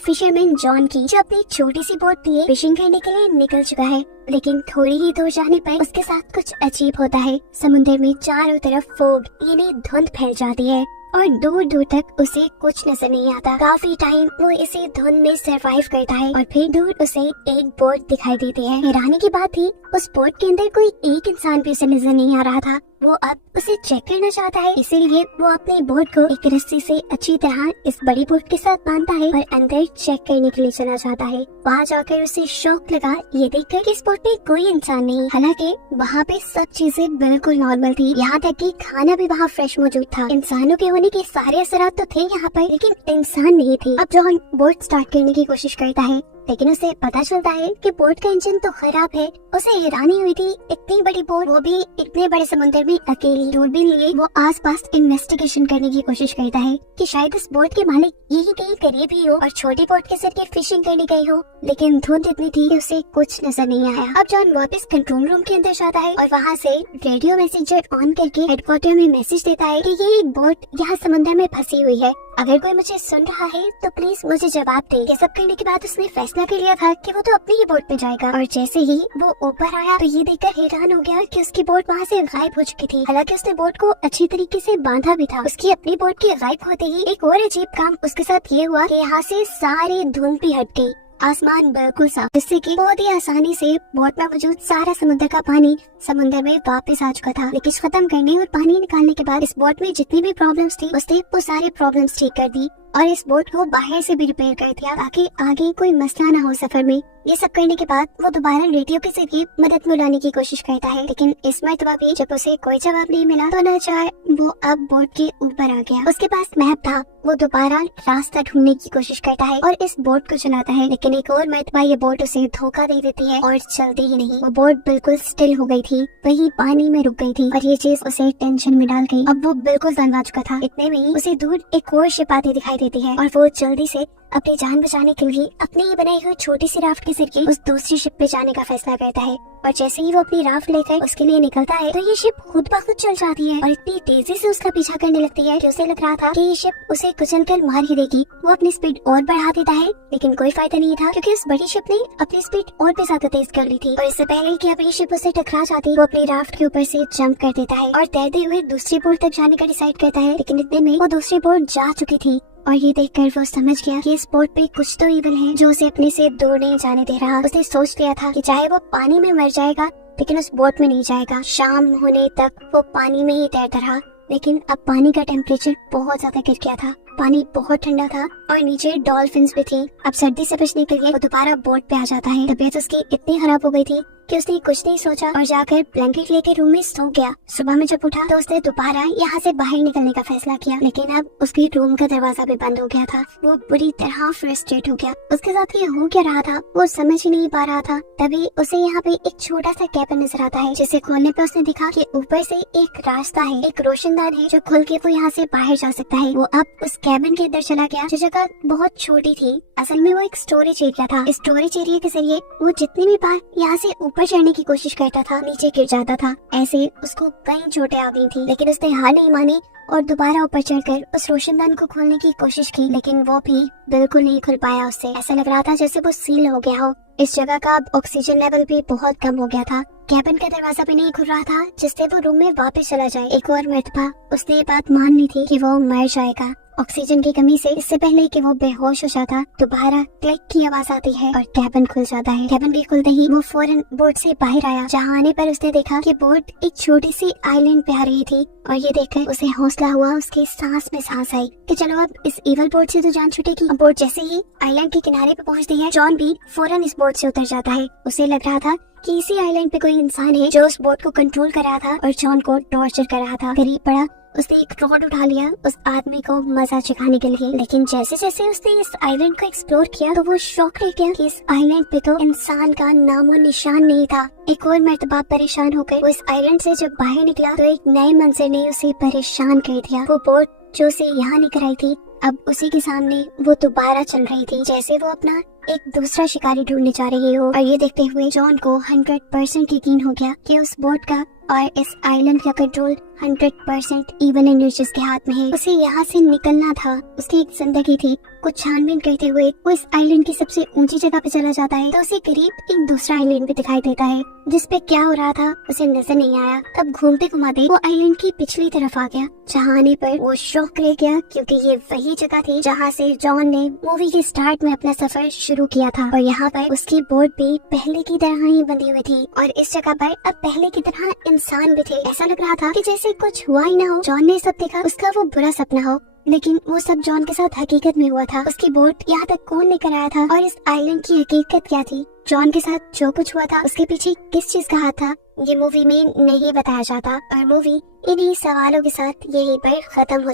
Fisherman John की, जो अपनी छोटी सी बोट लिए फिशिंग करने के लिए निकल चुका है। लेकिन थोड़ी ही दूर जाने पर उसके साथ कुछ अजीब होता है। समुद्र में चारों तरफ फोग यानी धुंध फैल जाती है और दूर दूर तक उसे कुछ नजर नहीं आता। काफी टाइम वो इसी धुंध में सरवाइव करता है और फिर दूर उसे एक बोट दिखाई देती है। हैरानी की बात थी, उस बोट के अंदर कोई एक इंसान भी उसे नजर नहीं आ रहा था। वो अब उसे चेक करना चाहता है, इसीलिए वो अपनी बोट को एक रस्सी से अच्छी तरह इस बड़ी बोट के साथ बांधता है और अंदर चेक करने के लिए चला जाता है। वहाँ जाकर उसे शौक लगा ये देखकर कि इस बोट में कोई इंसान नहीं। हालांकि वहाँ पे सब चीजें बिल्कुल नॉर्मल थी, यहाँ तक कि खाना भी वहाँ फ्रेश मौजूद था। इंसानों के होने के सारे असरात तो थे यहाँ पर, लेकिन इंसान नहीं थे। अब जॉन बोट स्टार्ट करने की कोशिश करता है, लेकिन उसे पता चलता है कि बोट का इंजन तो खराब है। उसे हैरानी हुई थी, इतनी बड़ी बोट, वो भी इतने बड़े समुद्र में अकेली। दूरबीन लिए वो आसपास इन्वेस्टिगेशन करने की कोशिश करता है कि शायद इस बोट के मालिक यही कहीं करीब ही हो और छोटी बोट के जरिए फिशिंग करने गई हो, लेकिन धुंध इतनी थी कि उसे कुछ नजर नहीं आया। अब जॉन वापस कंट्रोल रूम के अंदर जाता है और वहाँ से रेडियो मैसेंजर ऑन करके हेडक्वार्टर में मैसेज देता है कि ये एक बोट यहाँ समुद्र में फंसी हुई है, अगर कोई मुझे सुन रहा है तो प्लीज मुझे जवाब दे। ये सब करने के बाद उसने फैसला कर लिया था कि वो तो अपनी ही बोट पे जाएगा और जैसे ही वो ऊपर आया तो ये देखकर हैरान हो गया कि उसकी बोट वहाँ से गायब हो चुकी थी। हालांकि उसने बोट को अच्छी तरीके से बांधा भी था। उसकी अपनी बोट के गायब होते ही एक और अजीब काम उसके साथ ये हुआ कि यहाँ से सारी धुंध भी हट गई, आसमान बिल्कुल साफ, जिससे कि बहुत ही आसानी से बोट में मौजूद सारा समुद्र का पानी समुद्र में वापस आ चुका था। लीकेज खत्म करने और पानी निकालने के बाद इस बोट में जितनी भी प्रॉब्लम्स थी उसने वो सारी प्रॉब्लम्स ठीक कर दी और इस बोट को बाहर से भी रिपेयर कर दिया ताकि आगे कोई मसला ना हो सफर में। ये सब करने के बाद वो दोबारा रेडियो के जरिए मदद बुलाने की कोशिश करता है, लेकिन इस मरतबा भी जब उसे कोई जवाब नहीं मिला तो न चाहे वो अब बोट के ऊपर आ गया। उसके पास मैप था, वो दोबारा रास्ता ढूंढने की कोशिश करता है और इस बोट को चलाता है, लेकिन एक और मरतबा ये बोट उसे धोखा दे देती है और चलती ही नहीं। वो बोट बिल्कुल स्टिल हो गई थी, वही पानी में रुक गई थी और ये चीज उसे टेंशन में डाल गई। अब वो बिल्कुल तंग चुका था। इतने में ही उसे दूर एक और शिप आती दिखाई देती है और वो जल्दी से अपनी जान बचाने के लिए अपनी ही बनाई हुई छोटी सी राफ्ट के जरिए उस दूसरी शिप पे जाने का फैसला करता है। और जैसे ही वो अपनी राफ्ट लेकर उसके लिए निकलता है तो ये शिप खुद ब खुद चल जाती है और इतनी तेजी से उसका पीछा करने लगती है कि उसे लग रहा था कि ये शिप उसे कुचलकर मार ही देगी। वो अपनी स्पीड और बढ़ा देता है, लेकिन कोई फायदा नहीं था क्योंकि उस बड़ी शिप ने अपनी स्पीड और भी ज्यादा तेज कर ली थी और इससे पहले कि अब ये शिप उसे टकरा जाती, वो अपनी राफ्ट के ऊपर से जंप कर देता है और तैरते हुए दूसरी बोट तक जाने का डिसाइड करता है। लेकिन इतने में वो दूसरी बोट जा चुकी थी और ये देखकर वो समझ गया कि इस बोट पे कुछ तो इविल है जो उसे अपने से दूर नहीं जाने दे रहा। उसने सोच लिया था कि चाहे वो पानी में मर जाएगा लेकिन उस बोट में नहीं जाएगा। शाम होने तक वो पानी में ही तैरता रहा, लेकिन अब पानी का टेम्परेचर बहुत ज्यादा गिर गया था। पानी बहुत ठंडा था और नीचे डॉल्फिन्स भी थी। अब सर्दी से बचने के लिए वो दोबारा बोट पे आ जाता है। तबीयत उसकी इतनी खराब हो गई थी कि उसने कुछ नहीं सोचा और जाकर ब्लैंकेट लेकर रूम में सो गया। सुबह में जब उठा तो उसने दोबारा यहाँ से बाहर निकलने का फैसला किया, लेकिन अब उसके रूम का दरवाजा भी बंद हो गया था। वो बुरी तरह फ्रस्ट्रेट हो गया। उसके साथ ये हो क्या रहा था वो समझ ही नहीं पा रहा था। तभी उसे यहाँ पे एक छोटा सा कैबिन नजर आता है, जिसे खोलने पर उसने देखा कि ऊपर से एक रास्ता है, एक रोशनदान है जो खुल के वो यहाँ से बाहर जा सकता है। वो अब उस कैबिन के अंदर चला गया जो जगह बहुत छोटी थी। असल में वो एक स्टोरेज एरिया था। इस स्टोरेज एरिया के जरिए वो जितनी भी बार यहाँ से ऊपर चढ़ने की कोशिश करता था नीचे गिर जाता था। ऐसे उसको कई चोटें आ गई थी, लेकिन उसने हार नहीं मानी और दोबारा ऊपर चढ़कर उस रोशनदान को खोलने की कोशिश की, लेकिन वो भी बिल्कुल नहीं खुल पाया उससे। ऐसा लग रहा था जैसे वो सील हो गया हो। इस जगह का अब ऑक्सीजन लेवल भी बहुत कम हो गया था। कैबिन का दरवाजा भी नहीं खुल रहा था जिससे वो रूम में वापस चला जाए। एक और मरतबा उसने ये बात मान ली थी कि वो मर जाएगा। ऑक्सीजन की कमी से इससे पहले कि वो बेहोश हो जाता, दोबारा क्लिक की आवाज आती है और कैबिन खुल जाता है। कैबिन के खुलते ही वो फौरन बोट से बाहर आया, जहाँ आने पर उसने देखा कि बोट एक छोटी सी आइलैंड पे आ रही थी और ये देखकर उसे हौसला हुआ, उसके सांस में सांस आई कि चलो अब इस इवल बोट से तो जान छूटेगी। अब बोट जैसे ही आइलैंड के किनारे पे पहुंचती है, जॉन भी फौरन इस बोट से उतर जाता है। उसे लग रहा था कि इसी आइलैंड पे कोई इंसान है जो उस बोट को कंट्रोल कर रहा था और जॉन को टॉर्चर कर रहा था। करीब पड़ा, उसने एक रॉड उठा लिया उस आदमी को मजा चखाने के लिए, लेकिन जैसे जैसे उसने इस आइलैंड को एक्सप्लोर किया तो वो शॉक रह गया कि इस आइलैंड पे तो इंसान का नामो निशान नहीं था। एक और मर्तबा परेशान होकर वो इस आइलैंड से जब बाहर निकला तो एक नए मंजर ने उसे परेशान कर दिया। वो बोट जो उसे यहाँ लेकर आई थी अब उसी के सामने वो दोबारा चल रही थी, जैसे वो अपना एक दूसरा शिकारी ढूंढने जा रही हो। और ये देखते हुए जॉन को 100% यकीन हो गया कि उस बोट का और इस आइलैंड का कंट्रोल 100% इवन एनर्जीज के हाथ में है। उसे यहाँ से निकलना था, उसकी एक जिंदगी थी। कुछ छानबीन करते हुए वो इस आइलैंड की सबसे ऊंची जगह पे चला जाता है तो उसे करीब एक दूसरा आइलैंड भी दिखाई देता है जिसपे क्या हो रहा था उसे नजर नहीं आया। तब घूमते घुमाते वो आइलैंड की पिछली तरफ आ गया, जहाँ आने पर वो शॉक रह गया क्योंकि ये वही जगह थी जहाँ से जॉन ने मूवी के स्टार्ट में अपना सफर शुरू किया था। और यहाँ पर उसकी बोट भी पहले की तरह ही बंधी हुई थी और इस जगह पर अब पहले की तरह इंसान भी थे। ऐसा लग रहा था कि जैसे कुछ हुआ ही ना हो। जॉन ने सब देखा, उसका वो बुरा सपना हो, लेकिन वो सब जॉन के साथ हकीकत में हुआ था। उसकी बोट यहाँ तक कौन लेकर आया था और इस आइलैंड की हकीकत क्या थी? जॉन के साथ जो कुछ हुआ था उसके पीछे किस चीज का हाथ था, ये मूवी में नहीं बताया जाता और मूवी इन्हीं सवालों के साथ यहीं पर खत्म हो